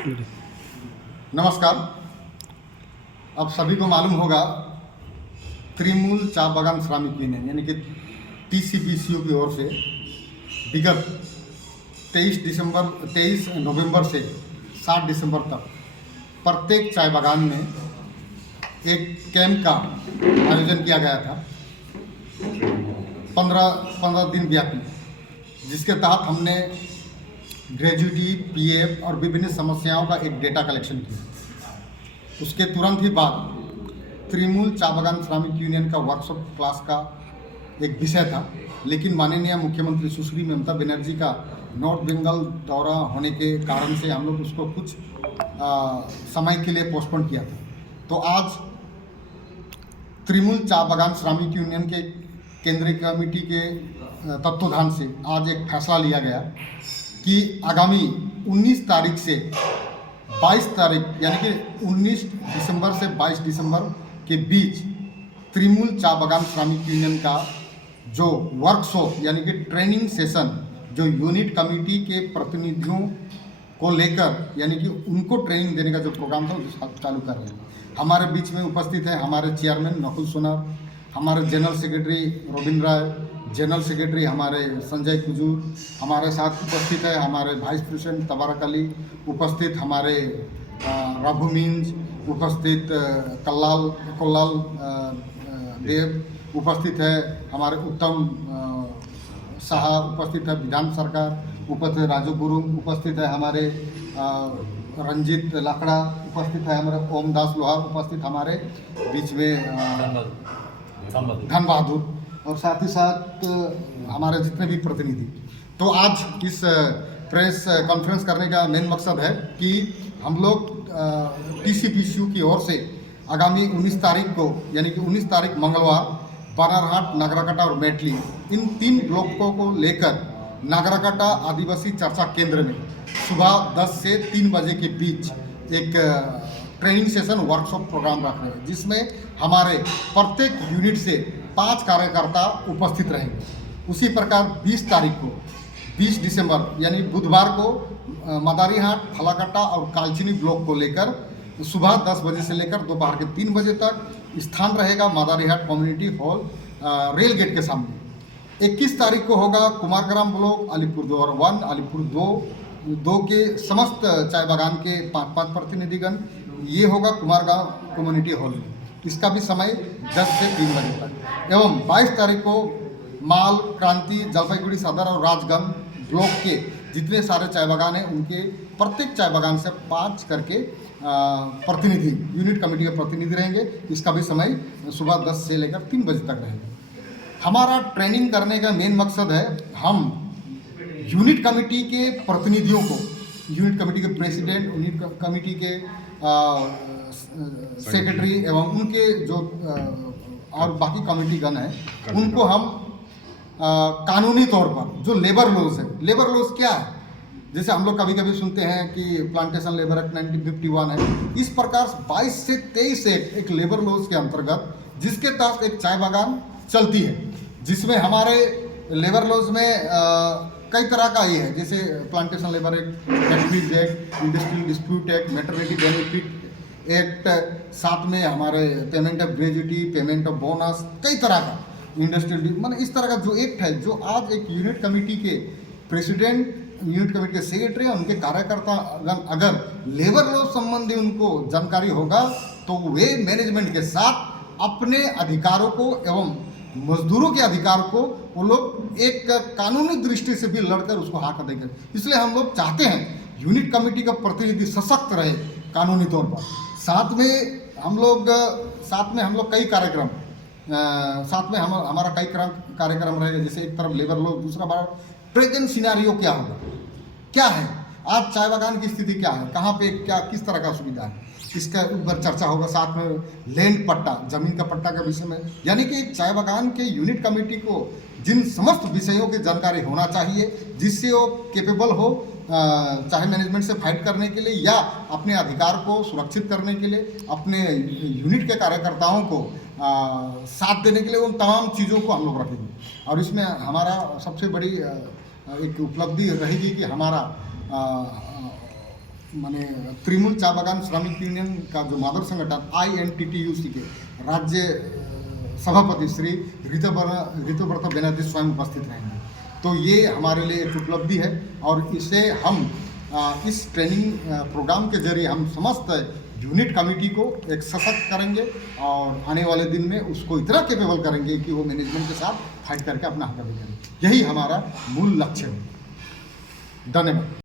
नमस्कार। अब सभी को मालूम होगा तृणमूल चाय बागान श्रमिक यूनियन यानी कि TCBCU की ओर से विगत 23 नवंबर से 7 दिसंबर तक प्रत्येक चाय बागान में एक कैंप का आयोजन किया गया था 15 दिन व्यापी, जिसके तहत हमने ग्रेजुएटी, PF और विभिन्न समस्याओं का एक डेटा कलेक्शन किया। उसके तुरंत ही बाद तृणमूल चाय बागान श्रमिक यूनियन का वर्कशॉप क्लास का एक विषय था, लेकिन माननीय मुख्यमंत्री सुश्री ममता बनर्जी का नॉर्थ बंगाल दौरा होने के कारण से हम लोग उसको कुछ समय के लिए पोस्टपोन किया था। तो आज तृणमूल चाय बागान श्रमिक यूनियन के केंद्रीय कमेटी के तत्वाधान से आज एक फैसला लिया गया कि आगामी 19 तारीख से 22 तारीख यानी कि 19 दिसंबर से 22 दिसंबर के बीच तृणमूल चाय बागान श्रमिक यूनियन का जो वर्कशॉप यानी कि ट्रेनिंग सेशन जो यूनिट कमेटी के प्रतिनिधियों को लेकर यानी कि उनको ट्रेनिंग देने का जो प्रोग्राम था वो चालू कर रहे हैं। हमारे बीच में उपस्थित है हमारे चेयरमैन नकुल सोनार, हमारे जनरल सेक्रेटरी रोबिन राय, जनरल सेक्रेटरी हमारे संजय कुजूर, हमारे साथ उपस्थित है हमारे वाइस प्रेसिडेंट तबारक अली, उपस्थित हमारे रघु मीन्ज, उपस्थित कल्लाल देव, उपस्थित है हमारे उत्तम शाह, उपस्थित है विधान सरकार, उपस्थित है राजू गुरु, उपस्थित है हमारे रंजीत लाकड़ा, उपस्थित है हमारे ओम दास लोहार, उपस्थित हमारे बीच में धन बहादुर और साथ ही साथ हमारे जितने भी प्रतिनिधि। तो आज इस प्रेस कॉन्फ्रेंस करने का मेन मकसद है कि हम लोग TCBCU की ओर से आगामी 19 तारीख को यानी कि 19 तारीख मंगलवार बानारहाट, नागराकाटा और मैटली इन 3 ब्लॉकों को लेकर नागराकाटा आदिवासी चर्चा केंद्र में सुबह 10 से 3 बजे के बीच एक ट्रेनिंग सेशन वर्कशॉप प्रोग्राम रख रहे हैं, जिसमें हमारे प्रत्येक यूनिट से 5 कार्यकर्ता उपस्थित रहेंगे। उसी प्रकार 20 तारीख को 20 दिसंबर यानी बुधवार को मदारीहाट, फलाकाटा और कालचिनी ब्लॉक को लेकर सुबह 10 बजे से लेकर दोपहर के 3 बजे तक स्थान रहेगा Madarihat community hall rail gate के सामने। 21 तारीख को होगा कुमारग्राम ब्लॉक, अलीपुरद्वार 1, अलीपुर 2 के समस्त चाय बागान के 5 प्रतिनिधिगण, ये होगा कुमारगांव कम्युनिटी हॉल में। इसका भी समय 10 से 3 बजे तक। एवं 22 तारीख को माल, क्रांति, जलपाईगुड़ी सदर और राजगंज ब्लॉक के जितने सारे चाय बागान हैं उनके प्रत्येक चाय बागान से 5 करके प्रतिनिधि यूनिट कमेटी के प्रतिनिधि रहेंगे। इसका भी समय सुबह 10 से लेकर 3 बजे तक रहेगा। हमारा ट्रेनिंग करने का मेन मकसद है हम यूनिट कमेटी के प्रतिनिधियों को, यूनिट कमेटी के प्रेसिडेंट, यूनिट कमेटी के सेक्रेटरी एवं उनके जो और बाकी कमेटीगण हैं उनको हम कानूनी तौर पर जो लेबर लॉज है, लेबर लॉज क्या है, जैसे हम लोग कभी कभी सुनते हैं कि प्लांटेशन लेबर एक्ट 1951 है, इस प्रकार 22 से 23 एक लेबर लॉज के अंतर्गत जिसके तहत एक चाय बागान चलती है, जिसमें हमारे लेबर लॉज में कई तरह का ये है, जैसे plantation labour act, factories act, industrial dispute act, maternity benefit act, साथ में हमारे payment of gratuity, payment of bonus, कई तरह का इंडस्ट्रियल मतलब इस तरह का जो एक्ट है, जो आज एक यूनिट कमेटी के प्रेसिडेंट, यूनिट कमेटी के सेक्रेटरी और उनके कार्यकर्ता अगर लेबर लॉ संबंधी उनको जानकारी होगा तो वे मैनेजमेंट के साथ अपने अधिकारों को एवं मजदूरों के अधिकार को वो लोग एक कानूनी दृष्टि से भी लड़कर उसको हाथ देंगे। इसलिए हम लोग चाहते हैं यूनिट कमेटी का प्रतिनिधि सशक्त रहे कानूनी तौर पर। साथ में हम लोग कई कार्यक्रम साथ में हमारा कई कार्यक्रम रहेगा, जैसे एक तरफ लेबर लॉ, दूसरा बार प्रेजेंट सिनेरियो क्या होगा, क्या है आज चाय बागान की स्थिति, क्या है, कहाँ पे क्या किस तरह का सुविधा है, इसका ऊपर चर्चा होगा। साथ में लैंड पट्टा, जमीन का पट्टा के विषय में, यानी कि एक चाय बागान के यूनिट कमेटी को जिन समस्त विषयों की जानकारी होना चाहिए जिससे वो केपेबल हो, चाहे मैनेजमेंट से फाइट करने के लिए या अपने अधिकार को सुरक्षित करने के लिए, अपने यूनिट के कार्यकर्ताओं को साथ देने के लिए, उन तमाम चीज़ों को हम लोग रखेंगे। और इसमें हमारा सबसे बड़ी एक उपलब्धि रहेगी कि हमारा माने तृणमूल चा बागान श्रमिक यूनियन का जो मादर संगठन INTTUC के राज्य सभापति श्री ऋतुव्रत बनर्जी स्वयं उपस्थित रहेंगे। तो ये हमारे लिए एक उपलब्धि है और इसे हम इस ट्रेनिंग प्रोग्राम के जरिए हम समस्त यूनिट कमेटी को एक सशक्त करेंगे और आने वाले दिन में उसको इतना कैपेबल करेंगे कि वो मैनेजमेंट के साथ फाइट करके अपना हक अदा करें। यही हमारा मूल लक्ष्य है। धन्यवाद।